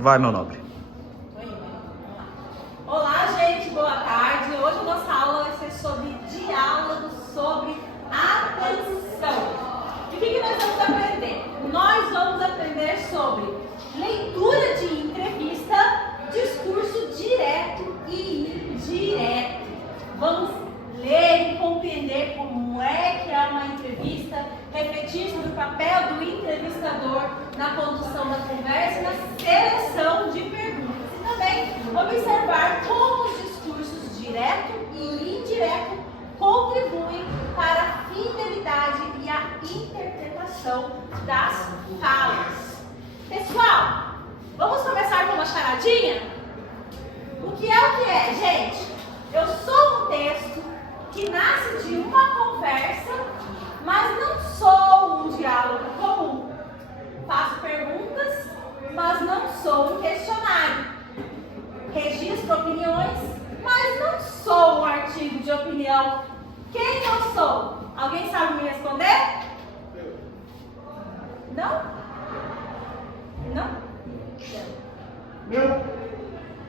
Vai, meu nobre. Olá, gente, boa tarde. Hoje a nossa aula vai ser sobre diálogo, sobre atenção. E o que nós vamos aprender? Nós vamos aprender sobre leitura de entrevista, discurso direto e indireto. Vamos ler e compreender como é que é uma entrevista, refletir sobre o papel do entrevistador na condução da conversa e na seleção de perguntas. E também observar como os discursos direto e indireto contribuem para a fidelidade e a interpretação das falas. Pessoal, vamos começar com uma charadinha? O que é, gente? Eu sou um texto que nasce de uma conversa, mas não sou um diálogo comum. Faço perguntas, mas não sou um questionário. Registro opiniões, mas não sou um artigo de opinião. Quem eu sou? Alguém sabe me responder? Não? Não? Não.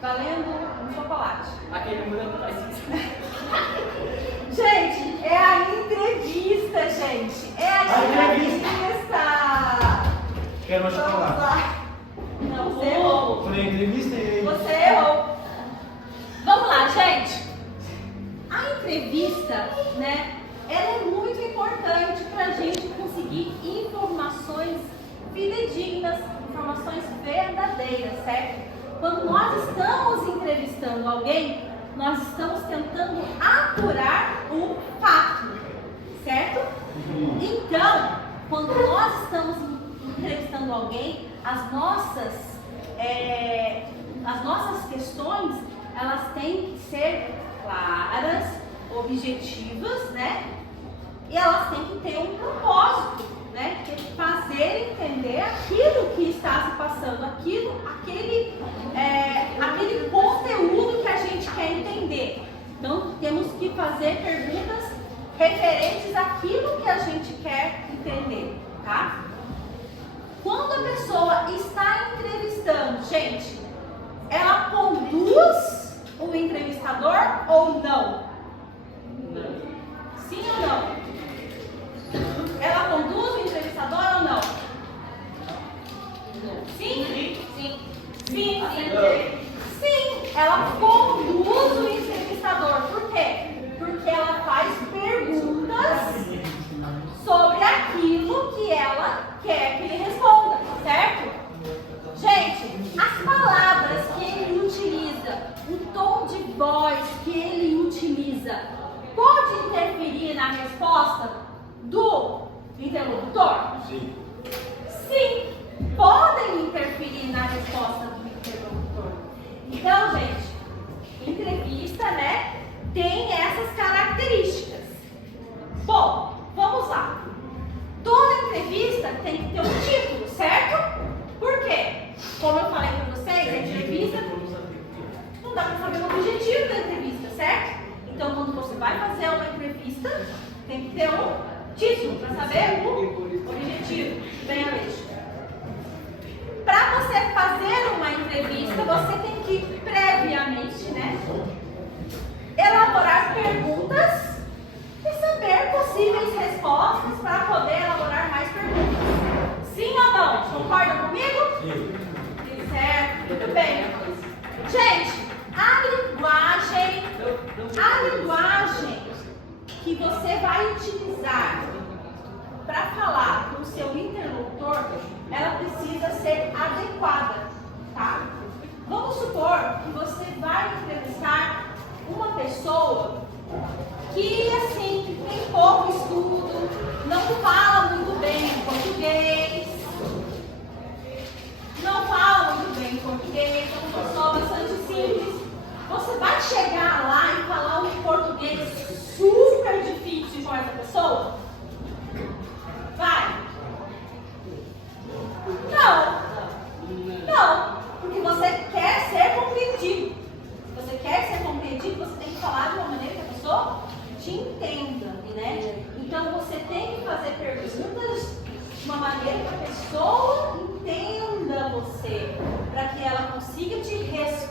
Valendo um chocolate. Aquele mundo faz isso. Gente, é a entrevista, gente. É a entrevista. Quero uma Vamos chocolate. lá. Não, você errou. Foi a entrevista e aí. Você errou. Vamos lá, gente. A entrevista, né, ela é muito importante para a gente conseguir informações fidedignas, informações verdadeiras, certo? Quando nós estamos entrevistando alguém, nós estamos tentando apurar o fato, certo? Então, quando nós estamos entrevistando alguém, as nossas questões, elas têm que ser claras, objetivas, né? E elas têm que ter um propósito, né? Que é fazer entender aquilo que está se passando, aquele conteúdo que a gente quer entender. Então, temos que fazer perguntas referentes àquilo que a gente quer entender, tá? Quando a pessoa está entrevistando, gente, ela conduz o entrevistador ou não? Não. Sim ou não? Ela conduz o entrevistador ou não? Sim? Sim. Sim. Sim, ela conduz o entrevistador. Por quê? Porque ela faz perguntas sobre aquilo que ela quer que ele responda, certo? Gente, as palavras que ele utiliza, o tom de voz que ele utiliza, pode interferir na resposta do interlocutor? Sim. Sim, podem interferir na resposta do interlocutor. Então, gente, entrevista, né, tem essas características. Bom, vamos lá. Toda entrevista tem que ter um título, certo? Por quê? Como eu falei para vocês, a entrevista não dá para saber o objetivo da entrevista, certo? Então, quando você vai fazer uma entrevista, tem que ter um título para saber o objetivo. Bem, Aleixo. Para você fazer uma entrevista, você tem que previamente, né, elaborar perguntas e saber possíveis respostas para poder elaborar mais perguntas. Sim ou não? Concordam comigo? Sim. Certo, muito bem. Gente, a linguagem que você vai utilizar para falar com o seu interlocutor, ela precisa ser adequada, tá? Vamos supor que você vai entrevistar uma pessoa que, assim, tem pouco estudo, não fala muito bem português, é uma pessoa bastante simples. Você vai chegar lá e falar um português super difícil com essa pessoa? Vai? Não, porque você quer ser compreendido. Se você quer ser compreendido, você tem que falar de uma maneira que a pessoa te entenda, né? Então você tem que fazer perguntas de uma maneira que a pessoa entenda você, para que ela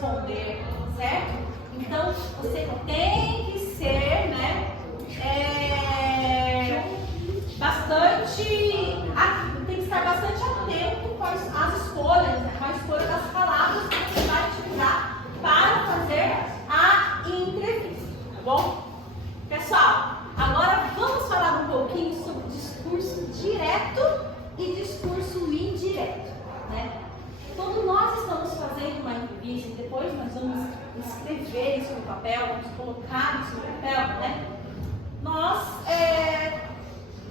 responder, certo? Então, você tem que ser, né, tem que estar bastante atento com as escolhas, né, com a escolha das palavras que você vai utilizar para fazer a entrevista, tá bom? Pessoal, agora vamos falar um pouquinho sobre discurso direto e discurso indireto, né? Quando nós estamos fazendo uma entrevista e depois nós vamos escrever isso no papel, vamos colocar isso no papel, né? Nós,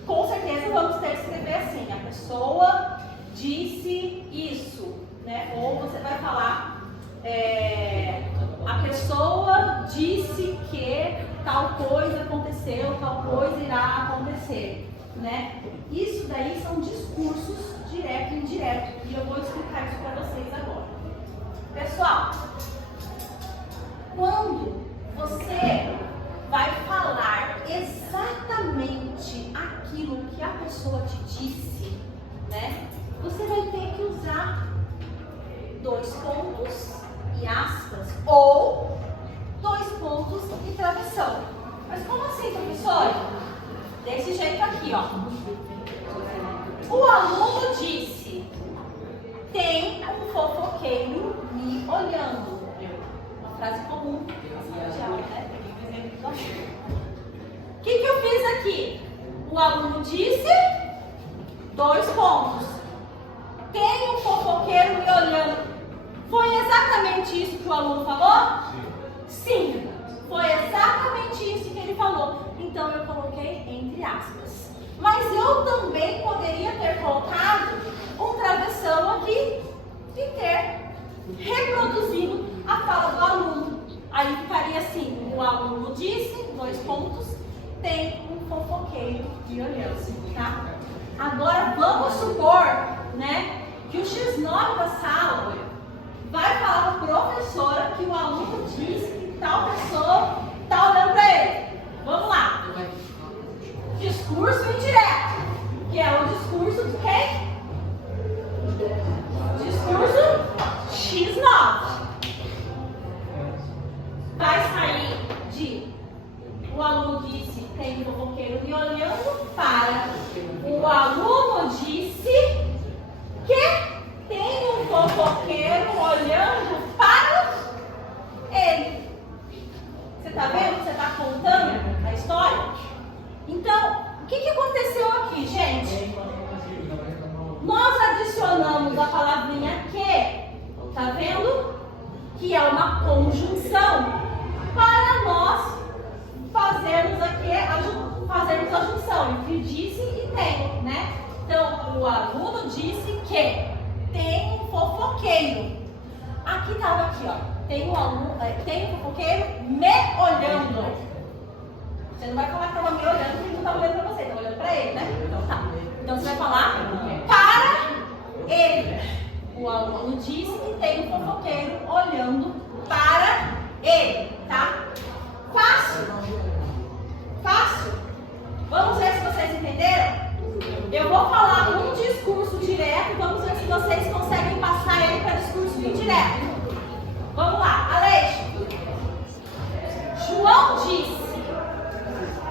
com certeza, vamos ter que escrever assim: a pessoa disse isso, né? Ou você vai falar, a pessoa disse que tal coisa aconteceu, tal coisa irá acontecer, né? Isso daí são discursos direto e indireto, e eu vou explicar isso para vocês agora. Pessoal, quando você vai falar exatamente aquilo que a pessoa te disse, né? Você vai ter que usar 2 pontos e aspas ou 2 pontos e travessão. Mas como assim, professor? Desse jeito aqui, ó. O aluno disse: tem um fofoqueiro me olhando. Uma frase comum. Né? O que eu fiz aqui? O aluno disse, 2 pontos. Tem um fofoqueiro me olhando. Foi exatamente isso que o aluno falou? Sim. Foi exatamente isso que ele falou. Então eu coloquei entre aspas. Mas eu também poderia ter colocado um travessão aqui e ter reproduzido a fala do aluno. Aí ficaria assim: o aluno disse, 2 pontos, tem um fofoqueiro me olhando, tá? Agora vamos supor, né, que o X9 da sala vai falar para a professora que o aluno disse que tal pessoa está olhando para ele. Vamos lá. Discurso indireto, que é o discurso de quem? Discurso X9. Vai sair de: o aluno disse tem um fofoqueiro me olhando, para o aluno disse que tem um fofoqueiro olhando para ele. Você está vendo? Você está contando a história? Então, o que aconteceu aqui, gente? Nós adicionamos a palavrinha que, tá vendo? Que é uma conjunção para nós fazermos a junção entre disse e tem, né? Então, o aluno disse que tem um fofoqueiro. Aqui estava aqui, ó. Tem um fofoqueiro me olhando. Você não vai falar que estava me olhando porque ele não estava olhando para você, estava olhando para ele, né? Então tá. Então você vai falar para ele. O aluno disse que tem um fofoqueiro olhando para ele, tá? Fácil? Fácil? Vamos ver se vocês entenderam? Eu vou falar um discurso direto, vamos ver se vocês conseguem passar ele para discurso indireto. Vamos lá, Aleixo. João disse: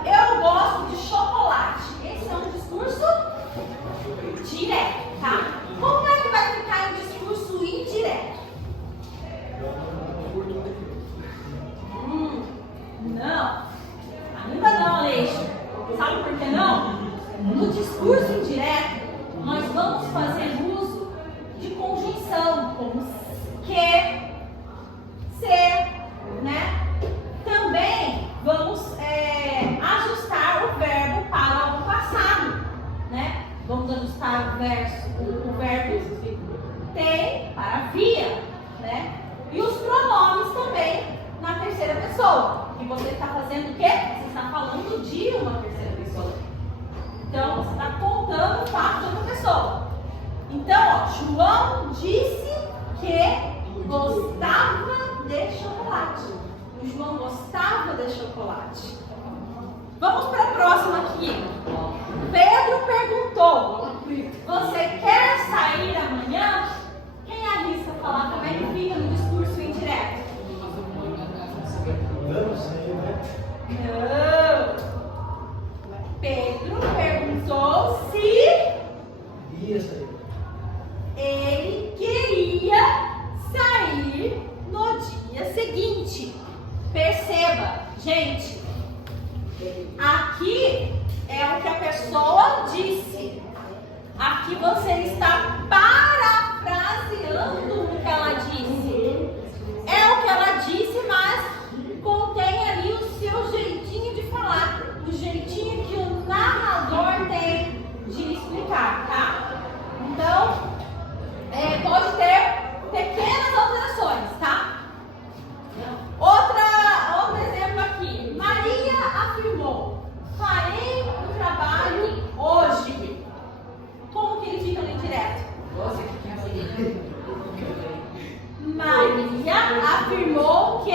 eu gosto de chocolate. Esse é um discurso direto, tá? Como é que vai ficar em discurso indireto? Não. Ainda não, Aleixo. Sabe por que não? No discurso indireto, nós vamos fazer uso de conjunção, como que, ser, né? Também vamos ajustar o verbo para o passado, né? Vamos ajustar o verbo tem para via, né? E os pronomes também na terceira pessoa. E você está fazendo o quê? Você está falando de uma terceira pessoa. Então, você está contando o fato de outra pessoa. Então, ó, João disse que gostava de chocolate. O João gostava de chocolate. Vamos para a próxima aqui. Pedro perguntou: você quer sair amanhã? Quem arrisca falar como é que fica no discurso indireto? Aqui você está parafraseando o que ela disse. É o que ela disse, mas contém ali o seu jeitinho de falar, o jeitinho que o narrador tem de explicar, tá? Então, pode ter pequenas alterações, tá? Outro exemplo aqui. Maria afirmou: farei um trabalho hoje. Como que ele fica no indireto? Maria afirmou que